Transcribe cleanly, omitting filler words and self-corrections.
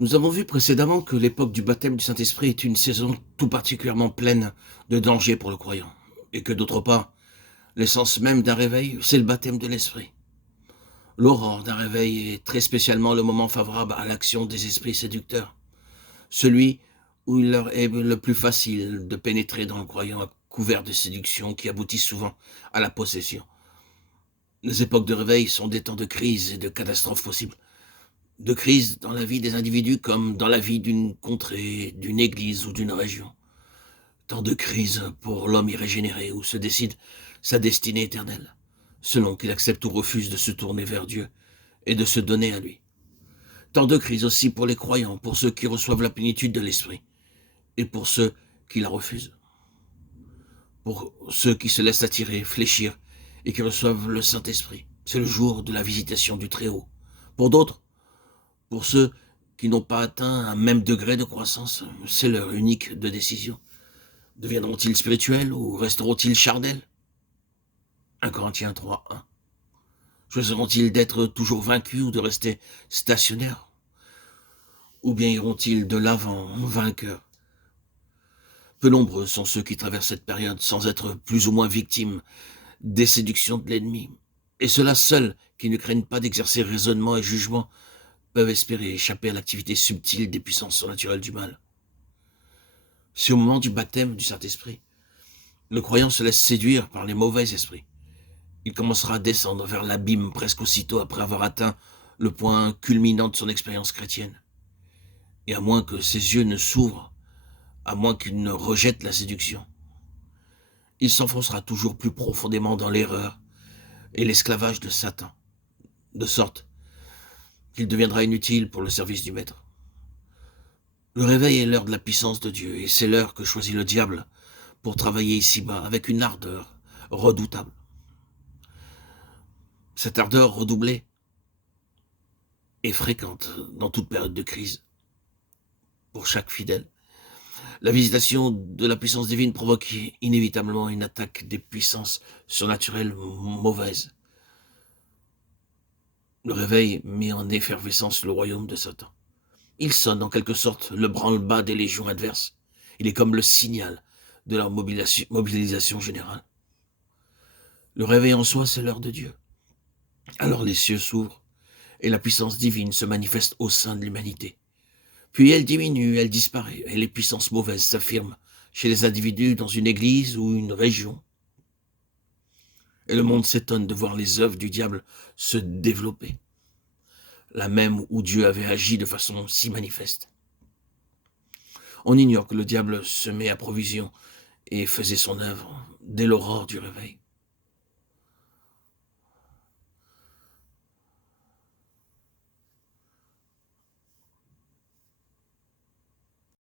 Nous avons vu précédemment que l'époque du baptême du Saint-Esprit est une saison tout particulièrement pleine de dangers pour le croyant, et que d'autre part, l'essence même d'un réveil, c'est le baptême de l'Esprit. L'aurore d'un réveil est très spécialement le moment favorable à l'action des esprits séducteurs, celui où il leur est le plus facile de pénétrer dans le croyant à couvert de séduction qui aboutissent souvent à la possession. Les époques de réveil sont des temps de crise et de catastrophes possibles. De crise dans la vie des individus comme dans la vie d'une contrée, d'une église ou d'une région. Tant de crise pour l'homme irrégénéré où se décide sa destinée éternelle, selon qu'il accepte ou refuse de se tourner vers Dieu et de se donner à lui. Tant de crise aussi pour les croyants, pour ceux qui reçoivent la plénitude de l'esprit, et pour ceux qui la refusent. Pour ceux qui se laissent attirer, fléchir, et qui reçoivent le Saint-Esprit. C'est le jour de la visitation du Très-Haut. Pour d'autres, pour ceux qui n'ont pas atteint un même degré de croissance, c'est l'heure unique de décision. Deviendront-ils spirituels ou resteront-ils charnels? 1 Corinthiens 3, 1. Choisiront-ils d'être toujours vaincus ou de rester stationnaires? Ou bien iront-ils de l'avant, vainqueurs? Peu nombreux sont ceux qui traversent cette période sans être plus ou moins victimes des séductions de l'ennemi. Et ceux-là seuls, qui ne craignent pas d'exercer raisonnement et jugement, peuvent espérer échapper à l'activité subtile des puissances surnaturelles du mal. Si au moment du baptême du Saint-Esprit, le croyant se laisse séduire par les mauvais esprits, il commencera à descendre vers l'abîme presque aussitôt après avoir atteint le point culminant de son expérience chrétienne. Et à moins que ses yeux ne s'ouvrent, à moins qu'il ne rejette la séduction, il s'enfoncera toujours plus profondément dans l'erreur et l'esclavage de Satan, de sorte qu'il deviendra inutile pour le service du Maître. Le réveil est l'heure de la puissance de Dieu, et c'est l'heure que choisit le diable pour travailler ici-bas avec une ardeur redoutable. Cette ardeur redoublée est fréquente dans toute période de crise pour chaque fidèle. La visitation de la puissance divine provoque inévitablement une attaque des puissances surnaturelles mauvaises. Le réveil met en effervescence le royaume de Satan. Il sonne en quelque sorte le branle-bas des légions adverses. Il est comme le signal de leur mobilisation générale. Le réveil en soi, c'est l'heure de Dieu. Alors les cieux s'ouvrent et la puissance divine se manifeste au sein de l'humanité. Puis elle diminue, elle disparaît, et les puissances mauvaises s'affirment chez les individus dans une église ou une région. Et le monde s'étonne de voir les œuvres du diable se développer, là même où Dieu avait agi de façon si manifeste. On ignore que le diable se met à provision et faisait son œuvre dès l'aurore du réveil.